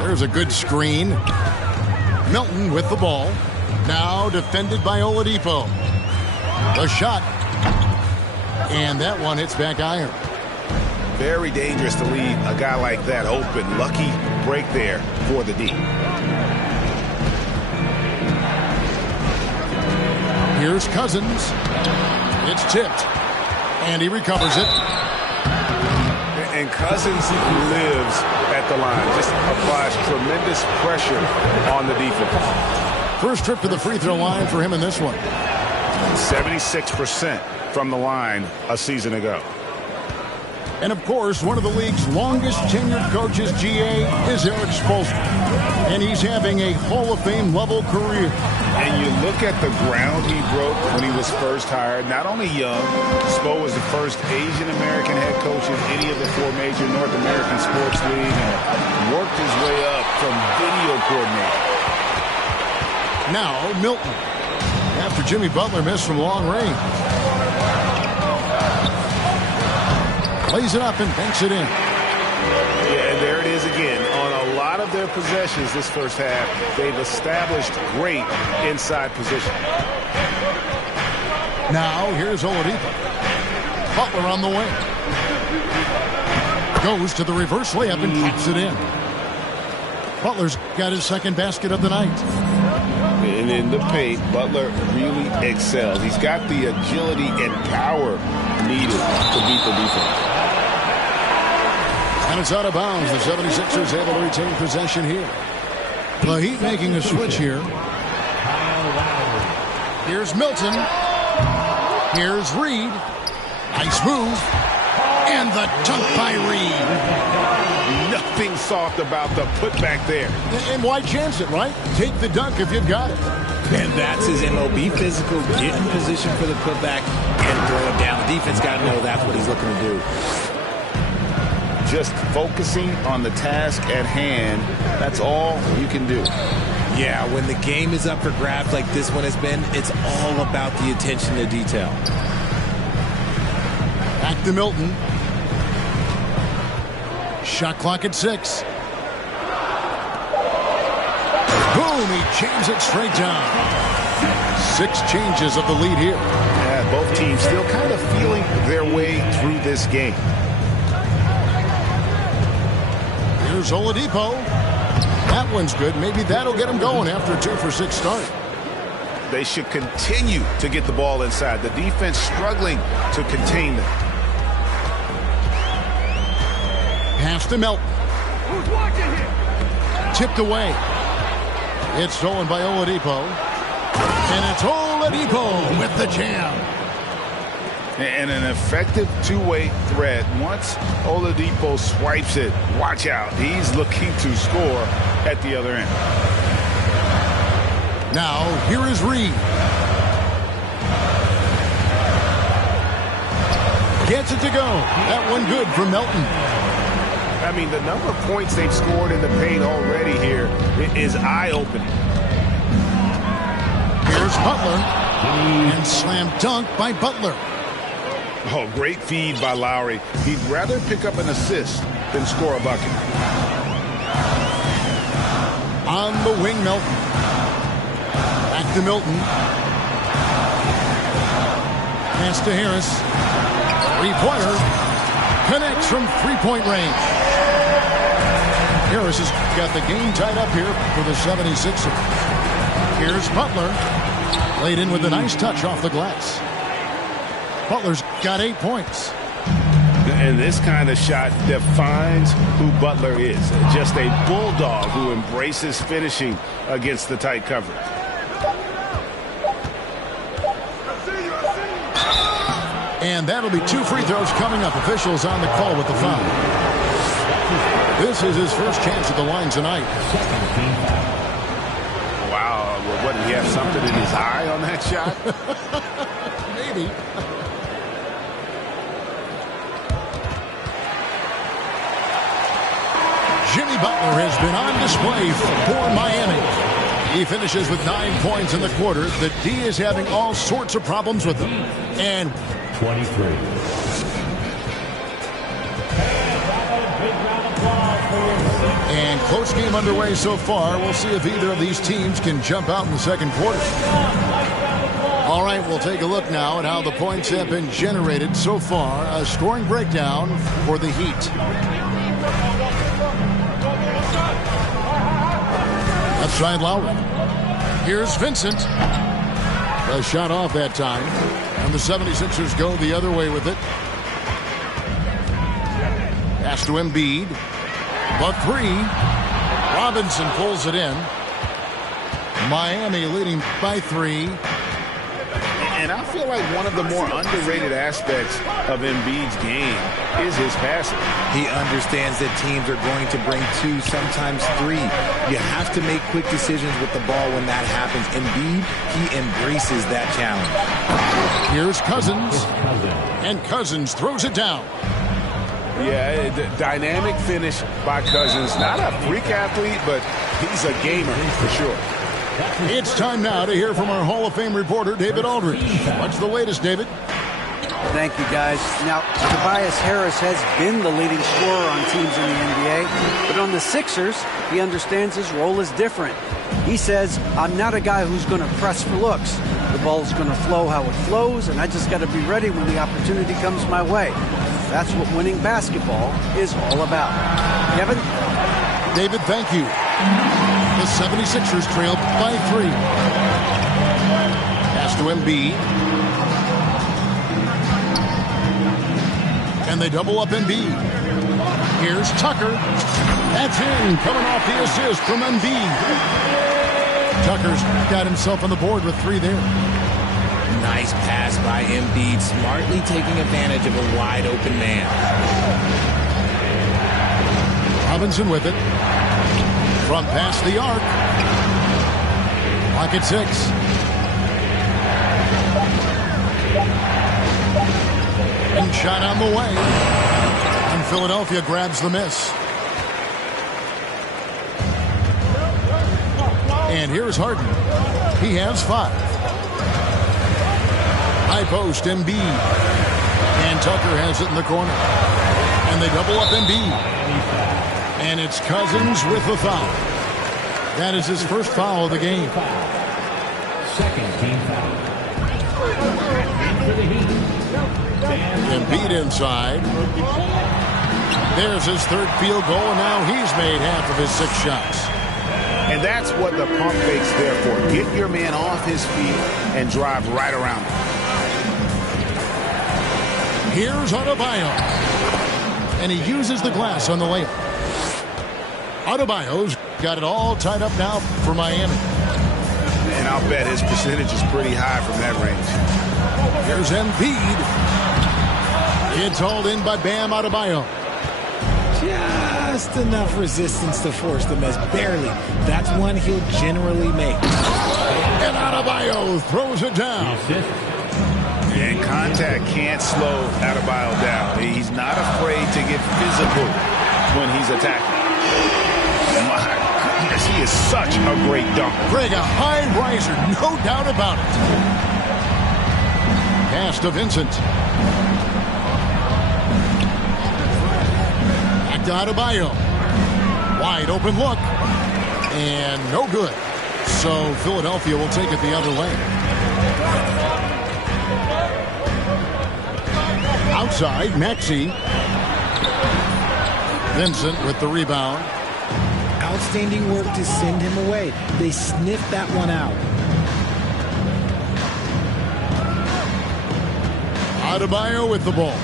There's a good screen. Milton with the ball. Now defended by Oladipo. The shot. And that one hits back iron. Very dangerous to leave a guy like that open. Lucky break there for the D. Here's Cousins. It's tipped. And he recovers it. And Cousins lives at the line. Just applies tremendous pressure on the defense. First trip to the free throw line for him in this one. 76% from the line a season ago. And, of course, one of the league's longest tenured coaches, GA, is Eric Spoelstra. And he's having a Hall of Fame level career. And you look at the ground he broke when he was first hired. Not only young, Spo was the first Asian-American head coach in any of the four major North American sports leagues and worked his way up from video coordinator. Now, Milton, after Jimmy Butler missed from long range. Plays it up and banks it in. Yeah, and there it is again. On a lot of their possessions this first half, they've established great inside position. Now, here's Oladipo. Butler on the wing. Goes to the reverse layup and taps it in. Butler's got his second basket of the night. And in the paint, Butler really excels. He's got the agility and power needed to beat the defense. And it's out of bounds. The 76ers able to retain possession here. The Heat making a switch here. Here's Milton. Here's Reed. Nice move. And the dunk by Reed. Nothing soft about the putback there. And why chance it, right? Take the dunk if you've got it. And that's his MO. Be physical, get in position for the putback, and throw it down. The defense got to know that's what he's looking to do. Just focusing on the task at hand, that's all you can do. Yeah, when the game is up for grabs like this one has been, it's all about the attention to detail. Back to Milton. Shot clock at 6. Boom, he jams it straight down. 6 changes of the lead here. Yeah, both teams still kind of feeling their way through this game. Here's Oladipo. That one's good. Maybe that'll get him going after a 2-for-6 start. They should continue to get the ball inside. The defense struggling to contain them. Pass to Milton. Tipped away. It's stolen by Oladipo. And it's Oladipo with the jam. And an effective two-way threat. Once Oladipo swipes it, watch out. He's looking to score at the other end. Now, here is Reed. Gets it to go. That one good for Milton. I mean, the number of points they've scored in the paint already here is eye-opening. Here's Butler. And slam dunk by Butler. Oh, great feed by Lowry. He'd rather pick up an assist than score a bucket. On the wing, Milton. Back to Milton. Pass to Harris. Three-pointer. Connects from three-point range. Harris has got the game tied up here for the 76ers. Here's Butler. Laid in with a nice touch off the glass. Butler's got 8 points. And this kind of shot defines who Butler is. Just a bulldog who embraces finishing against the tight coverage. And that'll be 2 free throws coming up. Officials on the call with the foul. This is his first chance at the line tonight. Wow. Well, what, did he have something in his eye on that shot? Maybe. Jimmy Butler has been on display for Miami. He finishes with 9 points in the quarter. The D is having all sorts of problems with him. And 23. And close game underway so far. We'll see if either of these teams can jump out in the second quarter. All right, we'll take a look now at how the points have been generated so far. A scoring breakdown for the Heat. Left side Lowry. Here's Vincent. A shot off that time. And the 76ers go the other way with it. Pass to Embiid. The three. Robinson pulls it in. Miami leading by 3. And I feel like one of the more underrated aspects of Embiid's game is his passing. He understands that teams are going to bring 2, sometimes 3. You have to make quick decisions with the ball when that happens. Embiid, he embraces that challenge. Here's Cousins. And Cousins throws it down. Yeah, dynamic finish by Cousins. Not a freak athlete, but he's a gamer for sure. It's time now to hear from our Hall of Fame reporter, David Aldridge. What's the latest, David? Thank you, guys. Now, Tobias Harris has been the leading scorer on teams in the NBA, but on the Sixers, he understands his role is different. He says, I'm not a guy who's going to press for looks. The ball's going to flow how it flows, and I just got to be ready when the opportunity comes my way. That's what winning basketball is all about. Kevin? David, thank you. The 76ers trail by 3. Pass to Embiid. And they double up Embiid. Here's Tucker. That's in, coming off the assist from Embiid. Tucker's got himself on the board with 3 there. Nice pass by Embiid, smartly taking advantage of a wide-open man. Robinson with it. From past the arc. Clock at 6. And shot on the way. And Philadelphia grabs the miss. And here's Harden. He has 5. High post, Embiid. And Tucker has it in the corner. And they double up Embiid. And it's Cousins with the foul. That is his first foul of the game. Second team foul. Embiid inside. There's his 3rd field goal, and now he's made half of his 6 shots. And that's what the pump fake's there for. Get your man off his feet and drive right around him. Here's Adebayo. And he uses the glass on the layup. Adebayo's got it all tied up now for Miami. And I'll bet his percentage is pretty high from that range. Here's Embiid. It's hauled in by Bam Adebayo. Just enough resistance to force the miss, barely. That's one he'll generally make. And Adebayo throws it down. And contact can't slow Adebayo down. He's not afraid to get physical when he's attacking. My goodness, he is such a great dunker. Greg, a high riser, no doubt about it. Pass to Vincent. Back to Adebayo. Wide open look. And no good. So Philadelphia will take it the other way. Outside, Maxey. Vincent with the rebound. Outstanding work to send him away. They sniffed that one out. Adebayo with the ball.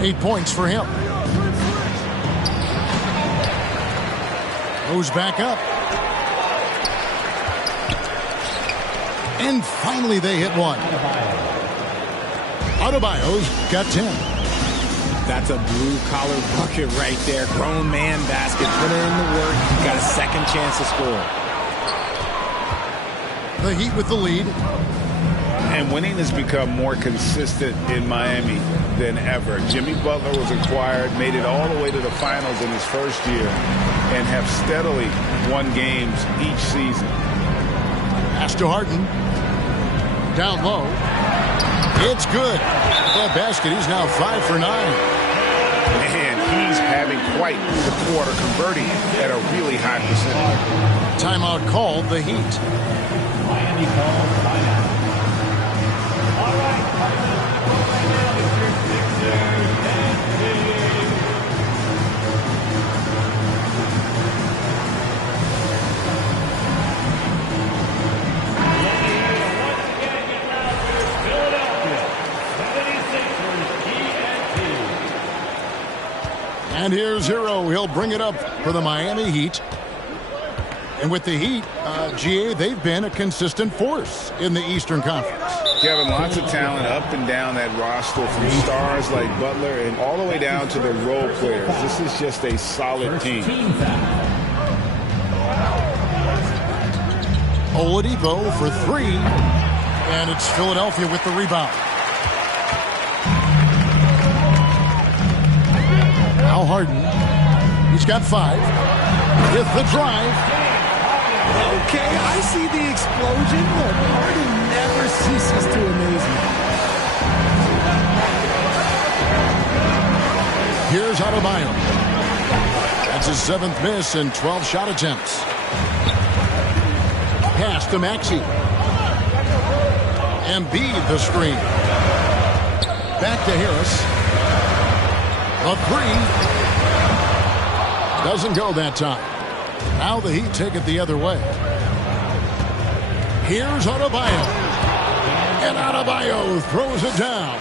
8 points for him. Goes back up. And finally they hit one. Adebayo's got 10. That's a blue-collar bucket right there. Grown man basket. Put in the work. Got a second chance to score. The Heat with the lead. And winning has become more consistent in Miami than ever. Jimmy Butler was acquired, made it all the way to the finals in his first year, and have steadily won games each season. Pass to Harden. Down low. It's good. That basket, he's now 5 for 9. Man, he's having quite the quarter, converting at a really high percentage. Timeout called, the Heat. Miami calls timeout. All right, And here's Hero. He'll bring it up for the Miami Heat. And with the Heat, GA, they've been a consistent force in the Eastern Conference. Kevin, lots of talent up and down that roster, from stars like Butler and all the way down to the role players. This is just a solid team. Oladipo for three. And it's Philadelphia with the rebound. Now Harden. He's got 5. With the drive. Okay, I see the explosion. Look, Harden never ceases to amaze me. Here's Adebayo. That's his 7th miss in 12 shot attempts. Pass to Maxey. Embiid the screen. Back to Harris. A 3. Doesn't go that time. Now the Heat take it the other way. Here's Adebayo. And Adebayo throws it down.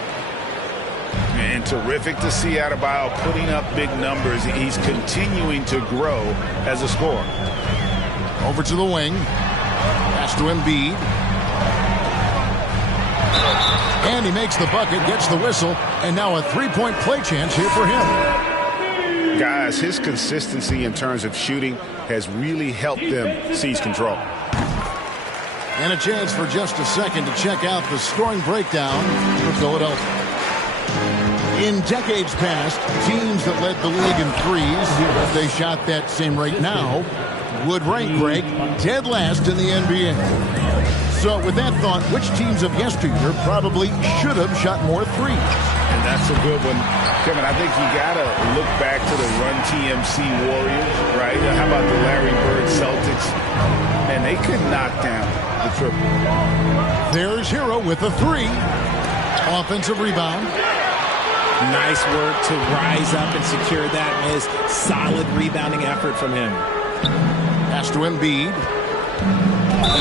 And terrific to see Adebayo putting up big numbers. He's continuing to grow as a scorer. Over to the wing. Pass to Embiid. And he makes the bucket, gets the whistle, and now a 3-point play chance here for him. Guys, his consistency in terms of shooting has really helped them seize control. And a chance for just a second to check out the scoring breakdown for Philadelphia. In decades past, teams that led the league in threes, if they shot that same rate now, would rank, Greg, dead last in the NBA. So with that thought, which teams of yesteryear probably should have shot more threes? And that's a good one. Kevin, I think you got to look back to the Run TMC Warriors, right? How about the Larry Bird Celtics? And they could knock down the triple. There's Hero with a 3. Offensive rebound. Nice work to rise up and secure that miss. Solid rebounding effort from him. Pass to Embiid.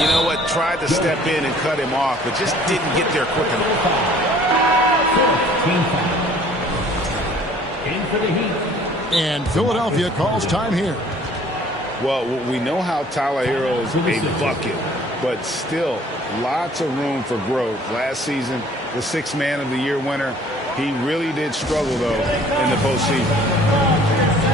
You know what? Tried to step in and cut him off, but just didn't get there quick enough. And Philadelphia calls time here. Well, we know how Tyler Hero is a bucket, but still lots of room for growth. Last season, the 6th Man of the Year winner, he really did struggle, though, in the postseason.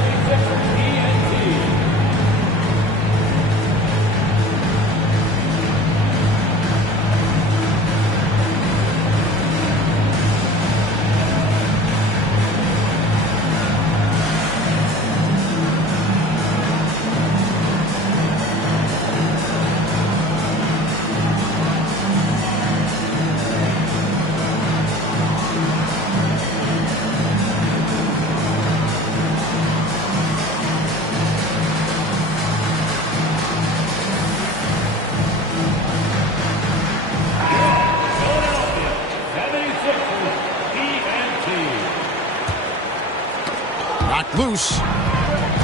Loose.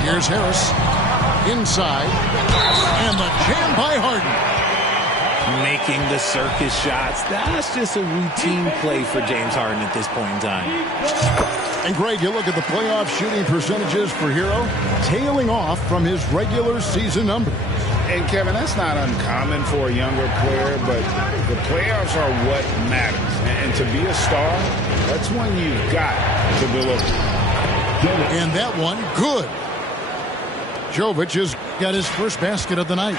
Here's Harris. Inside. And the jam by Harden. Making the circus shots. That's just a routine play for James Harden at this point in time. And Greg, you look at the playoff shooting percentages for Hero, tailing off from his regular season numbers. And Kevin, that's not uncommon for a younger player, but the playoffs are what matters. And to be a star, that's when you've got to deliver. And that one, good. Jovic has got his first basket of the night.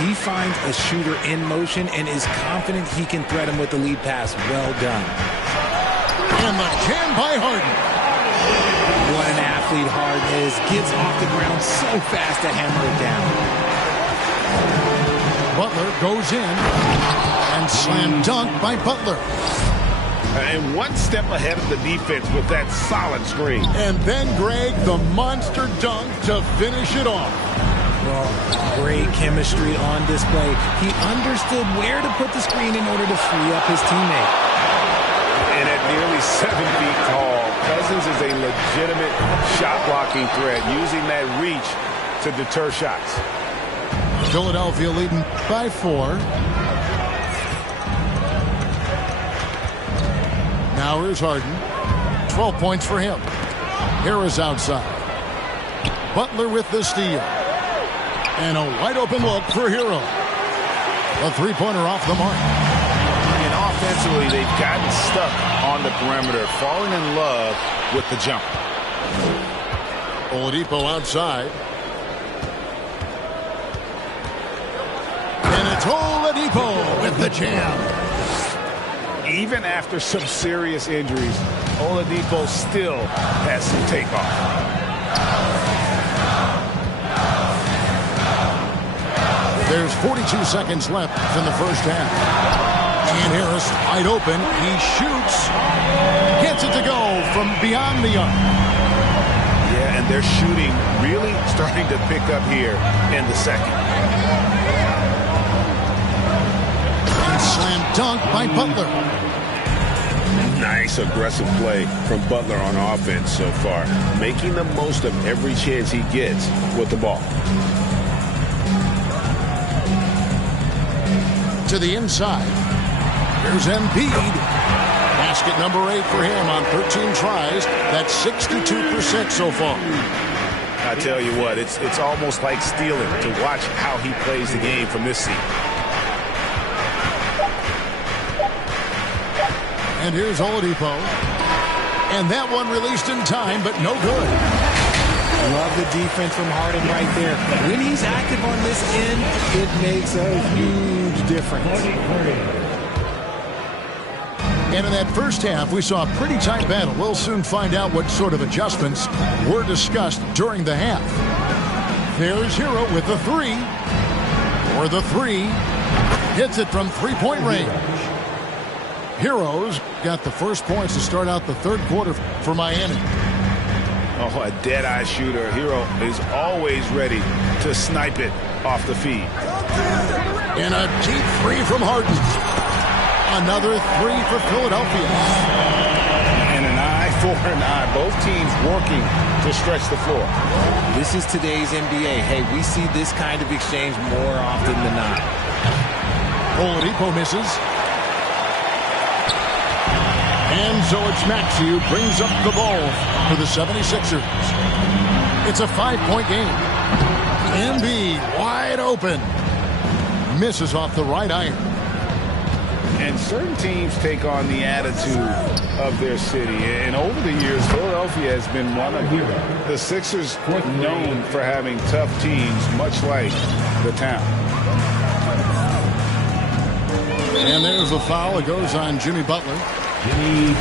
He finds a shooter in motion and is confident he can thread him with the lead pass. Well done. And the jam by Harden. What an athlete Harden is. Gets off the ground so fast to hammer it down. Butler goes in and slam dunk by Butler. And one step ahead of the defense with that solid screen. And then, Greg, the monster dunk to finish it off. Well, great chemistry on display. He understood where to put the screen in order to free up his teammate. And at nearly 7 feet tall, Cousins is a legitimate shot-blocking threat, using that reach to deter shots. Philadelphia leading by 4. Now here's Harden. 12 points for him. Harris outside. Butler with the steal. And a wide-open look for Hero. A three-pointer off the mark. And offensively, they've gotten stuck on the perimeter, falling in love with the jump. Oladipo outside. And it's Oladipo with the jam. Even after some serious injuries, Oladipo still has some takeoff. There's 42 seconds left in the first half. And Harris wide open. He shoots. Gets it to go from beyond the arc. Yeah, and their shooting really starting to pick up here in the second. And slam dunk by Butler. Nice aggressive play from Butler on offense so far, making the most of every chance he gets with the ball. To the inside. Here's Embiid. Basket number 8 for him on 13 tries. That's 62% so far. I tell you what, it's almost like stealing to watch how he plays the game from this seat. And here's Oladipo. And that one released in time, but no good. Love the defense from Harden right there. When he's active on this end, it makes a huge difference. And in that first half, we saw a pretty tight battle. We'll soon find out what sort of adjustments were discussed during the half. There's Hero with the 3. For the 3. Hits it from three-point range. Heroes got the first points to start out the third quarter for Miami. Oh, a dead-eye shooter. Hero is always ready to snipe it off the feed. And a deep 3 from Harden. Another 3 for Philadelphia. And an eye for an eye. Both teams working to stretch the floor. This is today's NBA. Hey, we see this kind of exchange more often than not. Oladipo misses. And so it's Maxey who brings up the ball for the 76ers. It's a 5-point game. Embiid wide open. Misses off the right iron. And certain teams take on the attitude of their city. And over the years, Philadelphia has been one of the Sixers known for having tough teams, much like the town. And there's the foul. It goes on Jimmy Butler.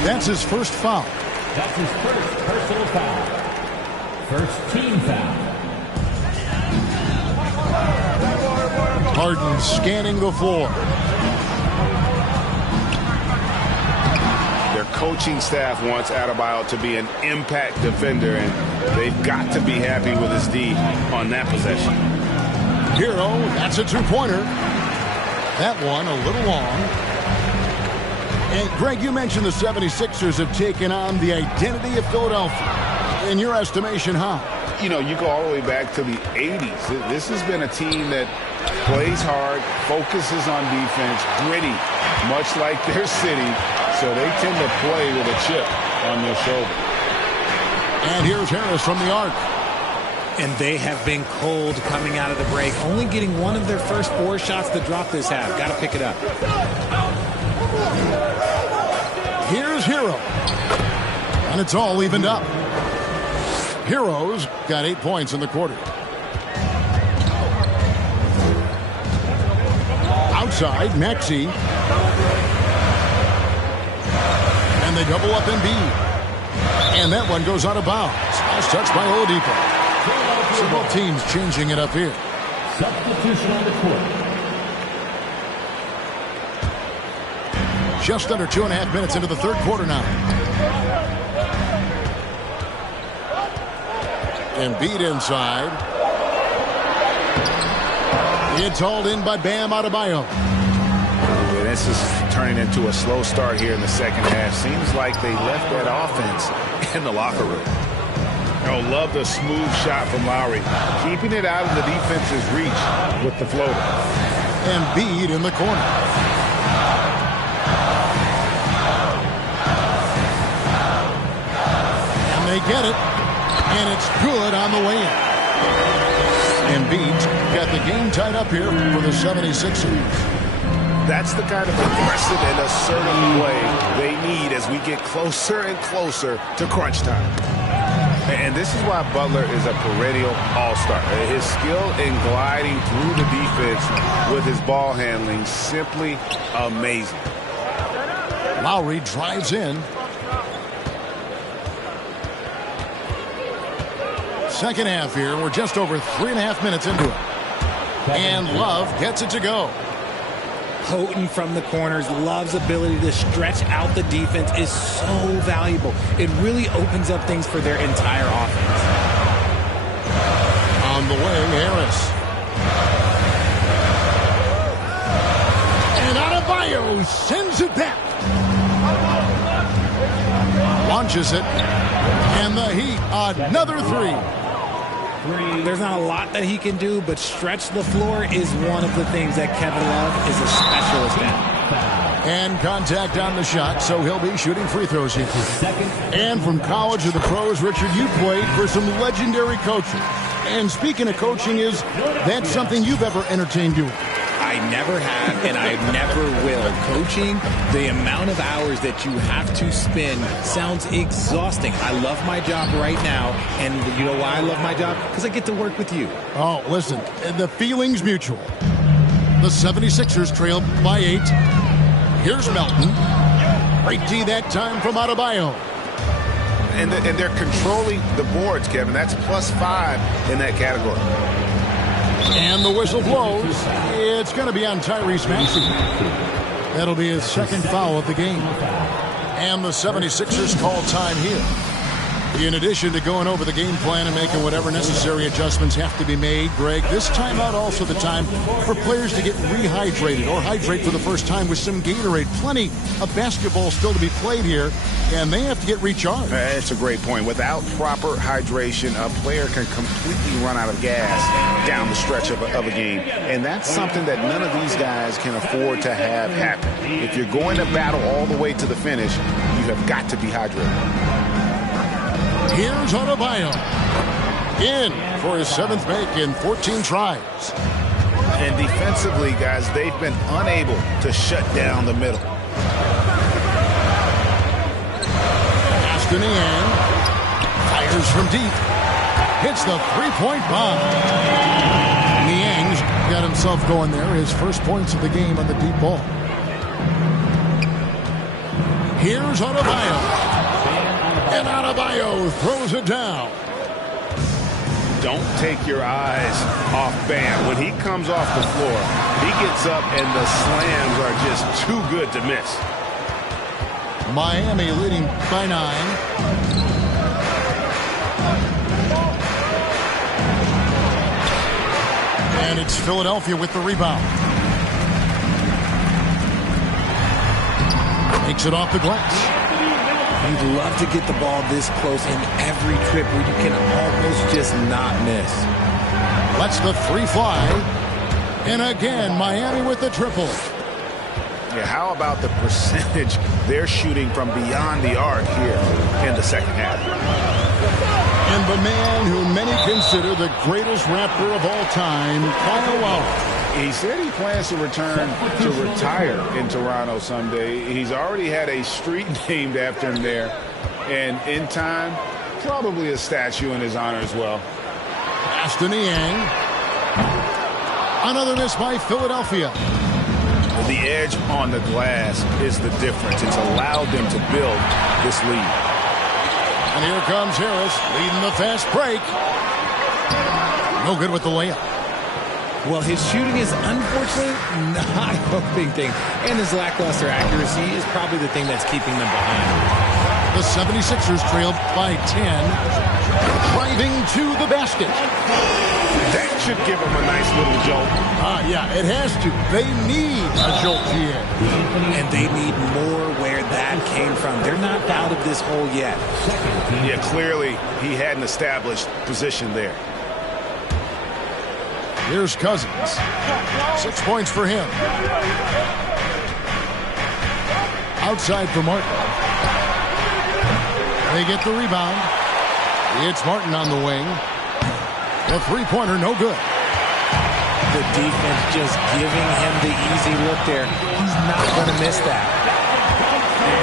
That's his first foul. That's his first personal foul. First team foul. Harden scanning the floor. Their coaching staff wants Adebayo to be an impact defender, and they've got to be happy with his D on that possession. Hero, that's a two-pointer. That one a little long. And, Greg, you mentioned the 76ers have taken on the identity of Philadelphia. In your estimation, how? You know, you go all the way back to the 80s. This has been a team that plays hard, focuses on defense, gritty, much like their city, so they tend to play with a chip on their shoulder. And here's Harris from the arc. And they have been cold coming out of the break, only getting one of their first 4 shots to drop this half. Got to pick it up. Here's Hero. And it's all evened up. Heroes got 8 points in the quarter. Outside, Maxey. And they double up Embiid. And that one goes out of bounds. Nice touch by Oladipo. So both teams changing it up here. Substitution on the court. Just under 2.5 minutes into the third quarter now. Embiid inside. It's hauled in by Bam Adebayo. This is turning into a slow start here in the second half. Seems like they left that offense in the locker room. Oh, love the smooth shot from Lowry. Keeping it out of the defense's reach with the floater. Embiid in the corner. And they get it. And it's good on the way in. Embiid's got the game tied up here for the 76ers. That's the kind of aggressive and assertive play they need as we get closer and closer to crunch time. And this is why Butler is a perennial all-star. His skill in gliding through the defense with his ball handling, simply amazing. Lowry drives in. Second half here. We're just over 3.5 minutes into it. And Love gets it to go. Potent from the corners. Love's ability to stretch out the defense is so valuable. It really opens up things for their entire offense. On the way, Harris. And Adebayo sends it back. Launches it. And the Heat, another three. There's not a lot that he can do, but stretch the floor is one of the things that Kevin Love is a specialist at. And contact on the shot, so he'll be shooting free throws here. And from college to the pros, Richard, you played for some legendary coaches. And speaking of coaching, is that something you've ever entertained doing? I never have, and I never will. Coaching, the amount of hours that you have to spend sounds exhausting. I love my job right now, and you know why I love my job? Because I get to work with you. Oh, listen, the feeling's mutual. The 76ers trail by 8. Here's Melton. Great D that time from Adebayo. And they're controlling the boards, Kevin. That's +5 in that category. And the whistle blows. It's going to be on Tyrese Maxey. That'll be his second foul of the game. And the 76ers call time here. In addition to going over the game plan and making whatever necessary adjustments have to be made, Greg, this timeout also the time for players to get rehydrated or hydrate for the first time with some Gatorade. Plenty of basketball still to be played here, and they have to get recharged. That's a great point. Without proper hydration, a player can completely run out of gas down the stretch of a game. And that's something that none of these guys can afford to have happen. If you're going to battle all the way to the finish, you have got to be hydrated. Here's Adebayo. In for his 7th make in 14 tries. And defensively, guys, they've been unable to shut down the middle. Aston Niang fires from deep. Hits the three-point bomb. Niang's got himself going there. His first points of the game on the deep ball. Here's Adebayo. And Adebayo throws it down. Don't take your eyes off Bam. When he comes off the floor, he gets up and the slams are just too good to miss. Miami leading by 9. And it's Philadelphia with the rebound. Takes it off the glass. You'd love to get the ball this close in every trip where you can almost just not miss. Lets the three fly. And again, Miami with the triple. Yeah, how about the percentage they're shooting from beyond the arc here in the second half? And the man who many consider the greatest Raptor of all time, Kyle Lowry. He said he plans to return to retire in Toronto someday. He's already had a street named after him there. And in time, probably a statue in his honor as well. Aston Niang. Another miss by Philadelphia. The edge on the glass is the difference. It's allowed them to build this lead. And here comes Harris leading the fast break. No good with the layup. Well, his shooting is unfortunately not helping things, and his lackluster accuracy is probably the thing that's keeping them behind. The 76ers trailed by 10, driving to the basket. That should give them a nice little jolt. Yeah, it has to. They need a jolt here. And they need more where that came from. They're not out of this hole yet. Yeah, clearly he hadn't established position there. Here's Cousins. 6 points for him. Outside for Martin. They get the rebound. It's Martin on the wing. The three-pointer, no good. The defense just giving him the easy look there. He's not going to miss that.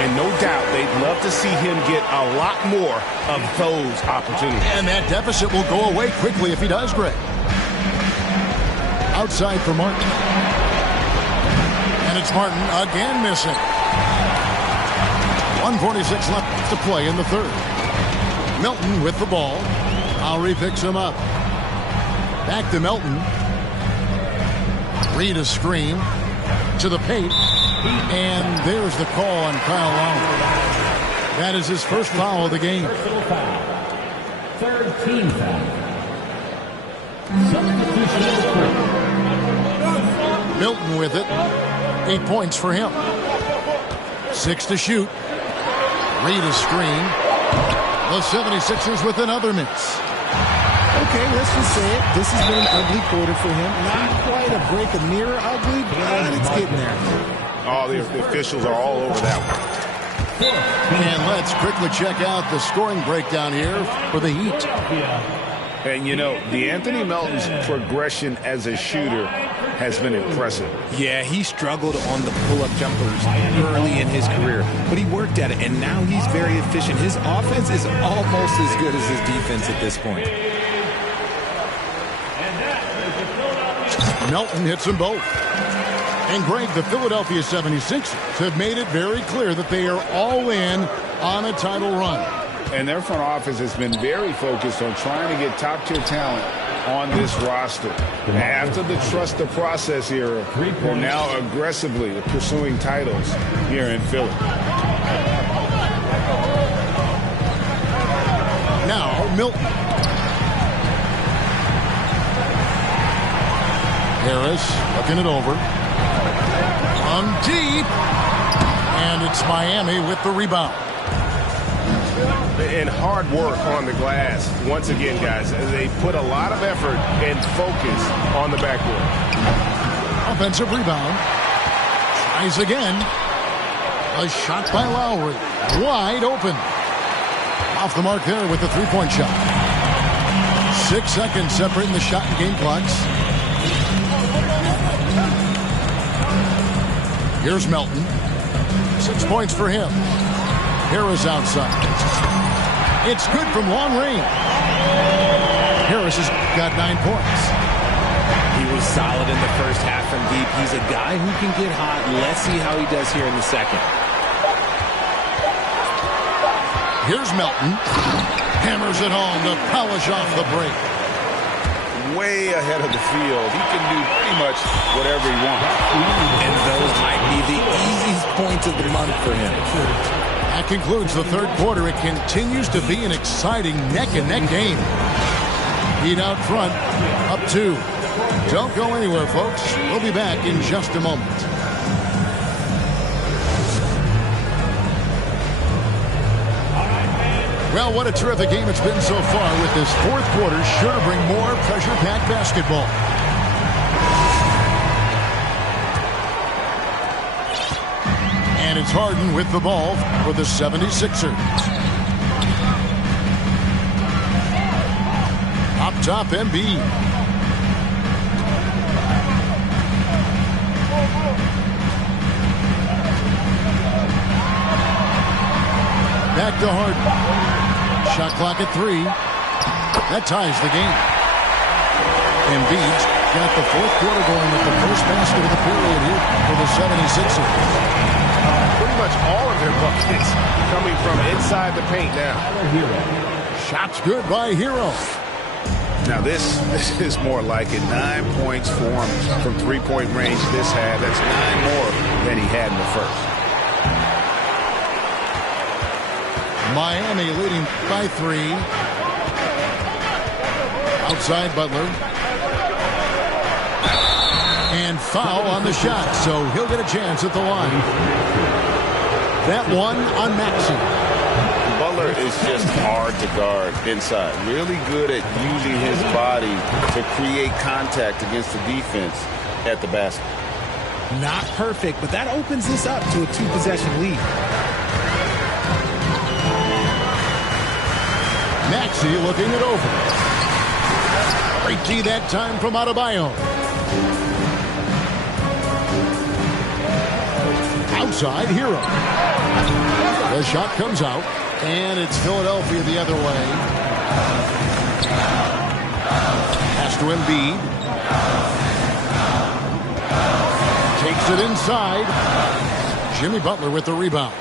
And no doubt they'd love to see him get a lot more of those opportunities. And that deficit will go away quickly if he does, Greg. Outside for Martin. And it's Martin again missing. 1:46 left to play in the third. Milton with the ball. Lowry picks him up. Back to Milton. Reed a screen to the paint. And there's the call on Kyle Lowry. That is his first foul of the game. Personal foul. Third team foul. Substitution. Milton with it. 8 points for him. 6 to shoot. Reed a screen. The 76ers with another miss. Okay, let's just say it. This has been an ugly quarter for him. Not quite a break a mirror ugly, but it's getting there. Oh, the officials are all over that one. And let's quickly check out the scoring breakdown here for the Heat. And, you know, DeAnthony Melton's progression as a shooter has been impressive. Yeah, he struggled on the pull-up jumpers early in his career, but he worked at it, and now he's very efficient. His offense is almost as good as his defense at this point. Melton hits them both. And Greg, the Philadelphia 76ers have made it very clear that they are all in on a title run. And their front office has been very focused on trying to get top-tier talent on this roster. After the trust the process era, they're now aggressively pursuing titles here in Philly. Now, Milton. Harris looking it over. From deep. And it's Miami with the rebound. And hard work on the glass. Once again, guys, they put a lot of effort and focus on the backboard. Offensive rebound. Tries again. A shot by Lowry. Wide open. Off the mark there with the three-point shot. 6 seconds separating the shot and game clocks. Here's Melton. 6 points for him. Harris outside. It's good from long range. Harris has got 9 points. He was solid in the first half from deep. He's a guy who can get hot. Let's see how he does here in the second. Here's Melton. Hammers it home to polish off the break. Way ahead of the field. He can do pretty much whatever he wants. And those might be the easiest points of the month for him. That concludes the third quarter. It continues to be an exciting neck-and-neck game. Heat out front, up 2. Don't go anywhere, folks. We'll be back in just a moment. Well, what a terrific game it's been so far, with this fourth quarter sure to bring more pressure-packed basketball. And it's Harden with the ball for the 76ers. Up top, Embiid. Back to Harden. Shot clock at 3. That ties the game. Embiid's got the fourth quarter going with the first basket of the period here for the 76ers. Pretty much all of their buckets coming from inside the paint now. Shot's good by Hero. Now this is more like it. 9 points for him from three-point range this half. That's 9 more than he had in the first. Miami leading by 3. Outside Butler. And foul on the shot, so he'll get a chance at the line. That one on Maxey. Butler is just hard to guard inside. Really good at using his body to create contact against the defense at the basket. Not perfect, but that opens this up to a 2-possession lead. Maxey looking it over. Great D that time from Adebayo. Outside Hero. The shot comes out, and it's Philadelphia the other way. Pass to Embiid. Takes it inside. Jimmy Butler with the rebound.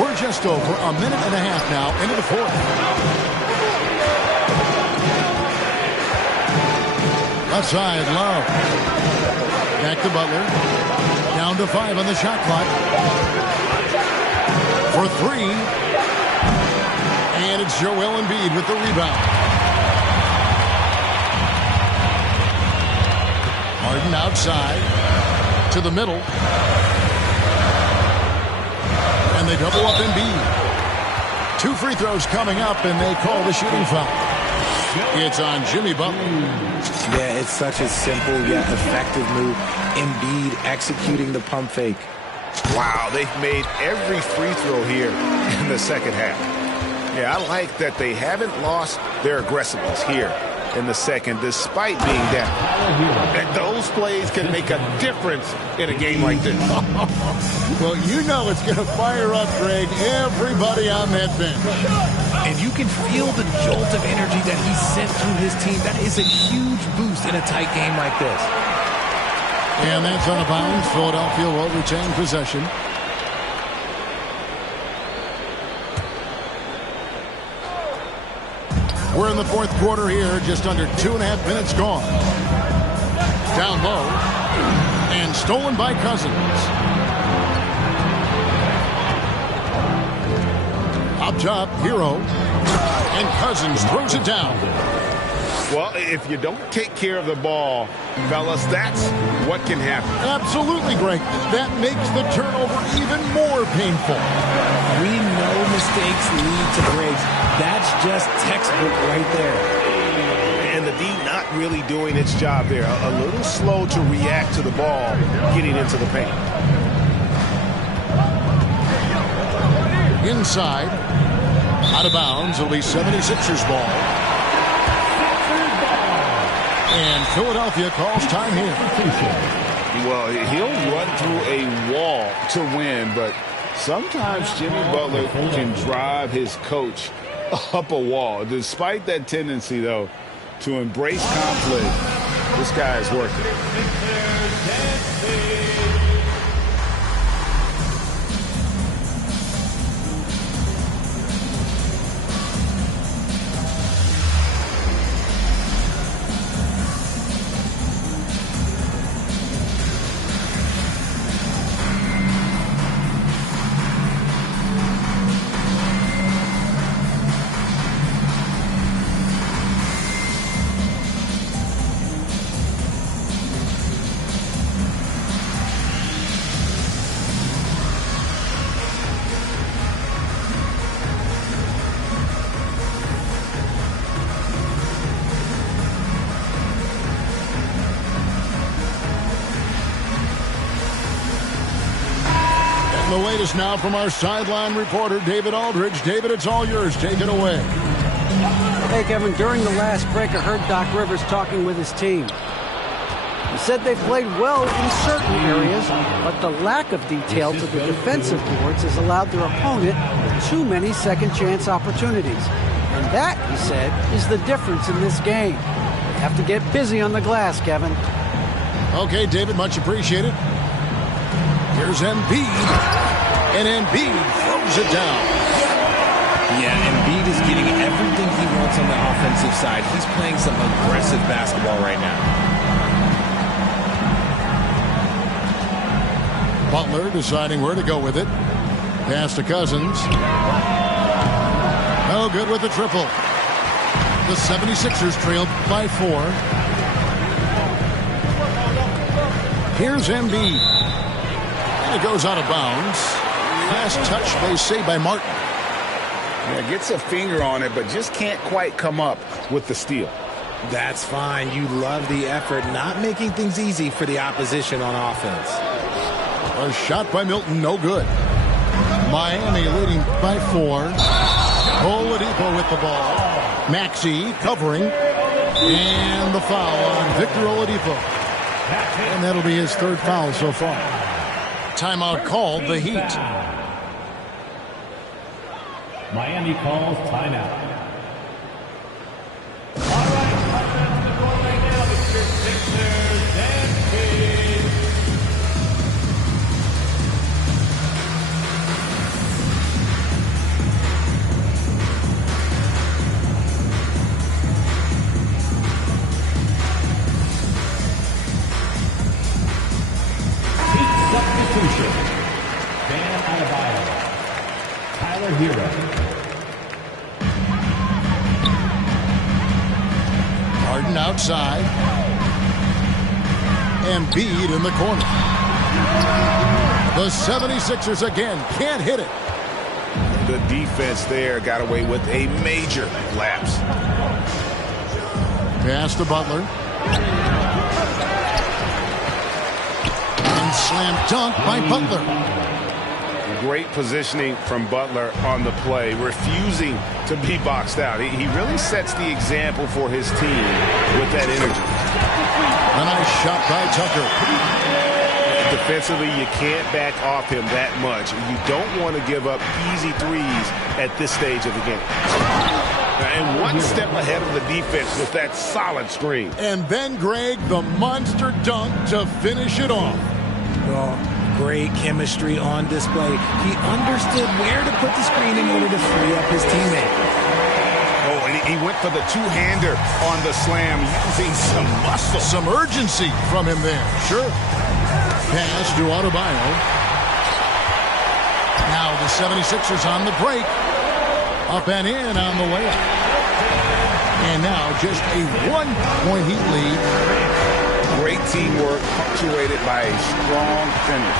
We're just over a minute and a half now into the fourth. Left side, Love. Back to Butler. Down to 5 on the shot clock. For 3. And it's Joel Embiid with the rebound. Harden outside. To the middle. And they double up Embiid. 2 free throws coming up, and they call the shooting foul. It's on Jimmy Butler. Yeah, it's such a simple yet effective move. Embiid executing the pump fake. Wow, they've made every free throw here in the second half. Yeah, I like that they haven't lost their aggressiveness here in the second, despite being down. And those plays can make a difference in a game like this. Well, you know it's going to fire up, Greg, everybody on that bench. And you can feel the jolt of energy that he sent through his team. That is a huge boost in a tight game like this. And that's out of bounds. Philadelphia will retain possession. We're in the fourth quarter here, just under 2.5 minutes gone. Down low, and stolen by Cousins. Up top, Hero, and Cousins throws it down. Well, if you don't take care of the ball, fellas, that's what can happen. Absolutely, Greg. That makes the turnover even more painful. We know mistakes lead to breaks. That's just textbook right there. And the D not really doing its job there. A little slow to react to the ball getting into the paint. Inside, out of bounds, it'll be 76ers ball. And Philadelphia calls time here. Well, he'll run through a wall to win, but sometimes Jimmy Butler can drive his coach up a wall. Despite that tendency, though, to embrace conflict, this guy is working. The latest now from our sideline reporter, David Aldridge. David, it's all yours. Take it away. Hey, Kevin, during the last break, I heard Doc Rivers talking with his team. He said they played well in certain areas, but the lack of detail to the defensive boards has allowed their opponent too many second-chance opportunities. And that, he said, is the difference in this game. They have to get busy on the glass, Kevin. Okay, David, much appreciated. Here's Embiid, and Embiid throws it down. Yeah, Embiid is getting everything he wants on the offensive side. He's playing some aggressive basketball right now. Butler deciding where to go with it. Pass to Cousins. No good with the triple. The 76ers trailed by 4. Here's Embiid. And it goes out of bounds. Last touch, they say, by Martin. Yeah, gets a finger on it, but just can't quite come up with the steal. That's fine. You love the effort, not making things easy for the opposition on offense. A shot by Milton, no good. Miami leading by 4. Oladipo with the ball. Maxey covering. And the foul on Victor Oladipo. And that'll be his 3rd foul so far. Timeout called, the Heat. Miami calls timeout. All right, offense on the court right now. It's your Sixers and Kings. Heat substitution. Bam Adebayo. Tyler Hero. Harden outside. Embiid in the corner. The 76ers again can't hit it. The defense there got away with a major lapse. Pass to Butler. And slam dunk by Butler. Great positioning from Butler on the play, refusing to be boxed out. He really sets the example for his team with that energy. A nice shot by Tucker. Defensively, you can't back off him that much. You don't want to give up easy threes at this stage of the game. And one step ahead of the defense with that solid screen. And then, Greg, the monster dunk to finish it off. Oh, great chemistry on display. He understood where to put the screen in order to free up his teammate. Oh, and he went for the two-hander on the slam, using some muscle. Some urgency from him there. Sure. Pass to Adebayo. Now the 76ers on the break. Up and in on the layup. And now just a 1-point Heat lead. Great teamwork punctuated by a strong finish.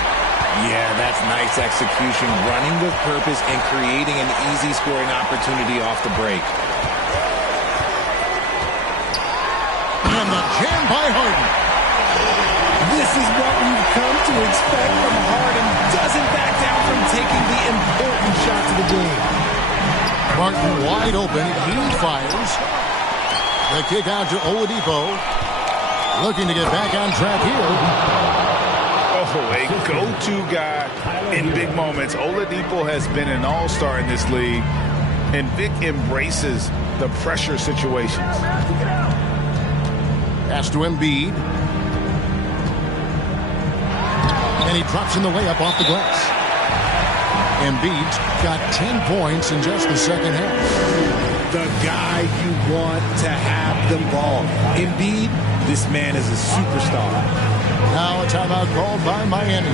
Yeah, that's nice execution, running with purpose and creating an easy scoring opportunity off the break. And the jam by Harden. This is what we've come to expect from Harden. Doesn't back down from taking the important shot to the game. Martin wide open. He fires. The kick out to Oladipo. Looking to get back on track here. Oh, a go-to guy in big moments. Oladipo has been an all-star in this league, and Vic embraces the pressure situations. Pass to Embiid. And he drops in the layup off the glass. Embiid's got 10 points in just the second half. The guy you want to have the ball. Embiid, this man is a superstar. Now a timeout called by Miami.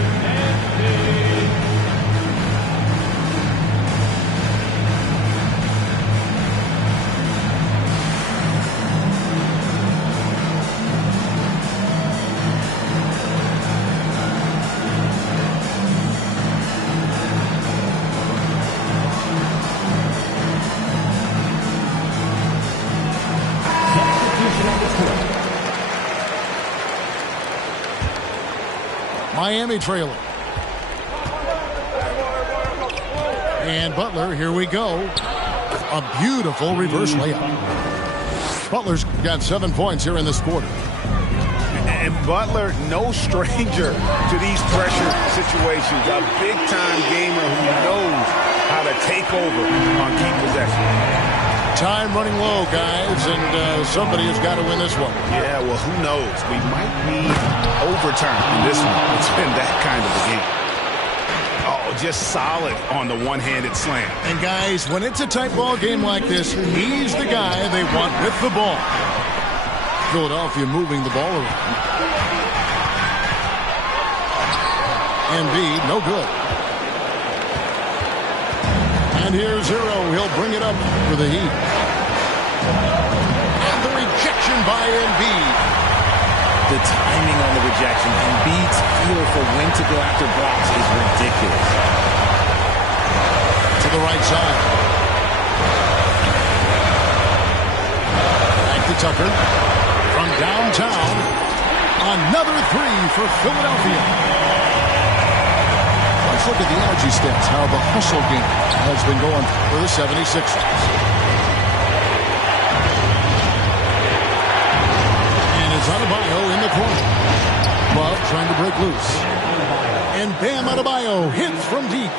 Miami trailing. And Butler, here we go. A beautiful reverse layup. Butler's got 7 points here in this quarter. And Butler, no stranger to these pressure situations. A big-time gamer who knows how to take over on key possession. Time running low, guys, and somebody has got to win this one. Yeah, well, who knows? We might need overtime in this one. It's been that kind of a game. Oh, just solid on the one-handed slam. And guys, when it's a tight ball game like this, he's the guy they want with the ball. Philadelphia moving the ball around. Embiid, no good. And here's Zero. He'll bring it up for the Heat. And the rejection by Embiid. The timing on the rejection, Embiid's feel for when to go after blocks is ridiculous. To the right side. Back to Tucker. From downtown. Another three for Philadelphia. Let's look at the energy stats, how the hustle game has been going for the 76ers. And it's Adebayo in the corner. Love trying to break loose. And Bam Adebayo hits from deep.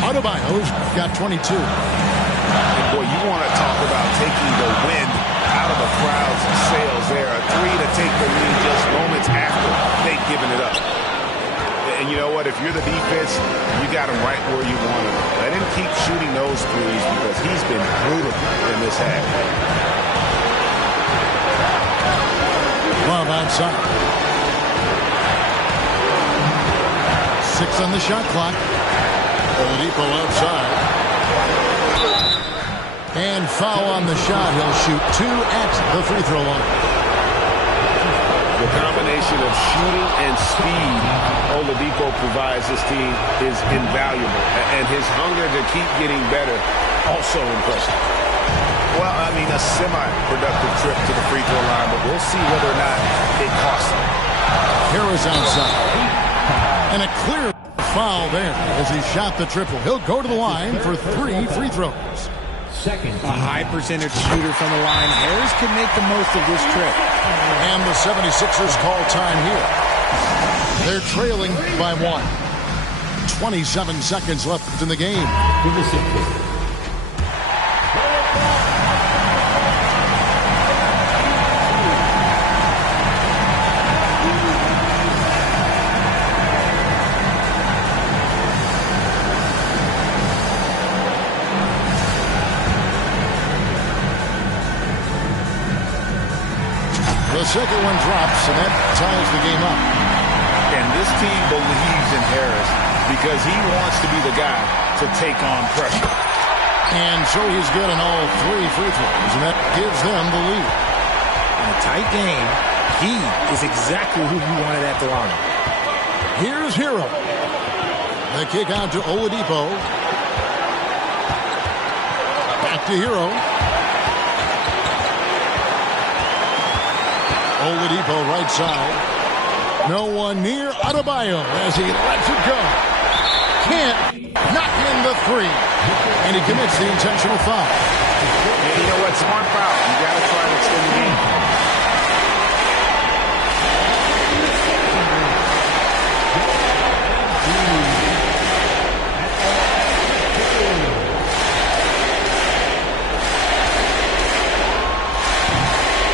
Adebayo's got 22. And boy, you want to talk about taking the wind out of the crowd's sails there. A three to take the lead just moments after they've given it up. And you know what? If you're the defense, you got him right where you want him. Let him keep shooting those threes because he's been brutal in this half. Love outside. 6 on the shot clock. Oladipo outside. And foul on the shot. He'll shoot 2 at the free throw line. The combination of shooting and speed Oladipo provides this team is invaluable. And his hunger to keep getting better, also impressive. Well, I mean, a semi-productive trip to the free throw line, but we'll see whether or not it costs him. Harris outside. And a clear foul there as he shot the triple. He'll go to the line for 3 free throws. A high percentage shooter from the line. Harris can make the most of this trip. And the 76ers call time here. They're trailing by 1. 27 seconds left in the game. The second one drops, and that ties the game up. And this team believes in Harris because he wants to be the guy to take on pressure. And so he's getting all 3 free throws, and that gives them the lead. In a tight game, he is exactly who you wanted at the line. Here's Hero. The kick out to Oladipo. Back to Hero. Oladipo right side. No one near Adebayo as he lets it go. Can't knock in the 3. And he commits the intentional foul. And you know what? Smart foul. You got to try to extend the game.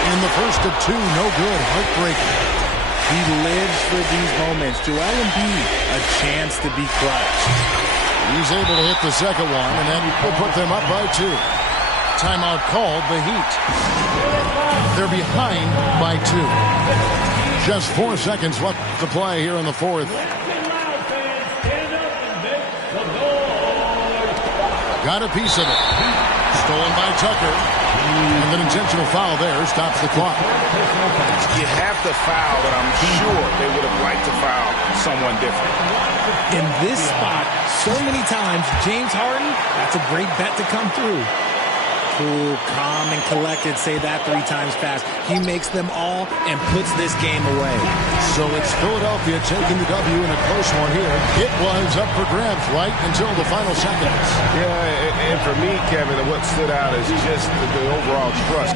In the first of 2, no good. Heartbreaking. He lives for these moments. Joel Embiid, a chance to be clutch. He's able to hit the second one, and then will put them up by 2. Timeout called, the Heat. They're behind by 2. Just 4 seconds left to play here in the 4th. Got a piece of it. Stolen by Tucker. And an intentional foul there stops the clock. You have to foul, but I'm sure they would have liked to foul someone different. In this spot, so many times, James Harden, that's a great bet to come through. Cool, calm, and collected. Say that 3 times fast. He makes them all and puts this game away. So it's Philadelphia taking the W in a close one here. It was up for grabs right until the final seconds. Yeah, and for me, Kevin, what stood out is just the overall trust.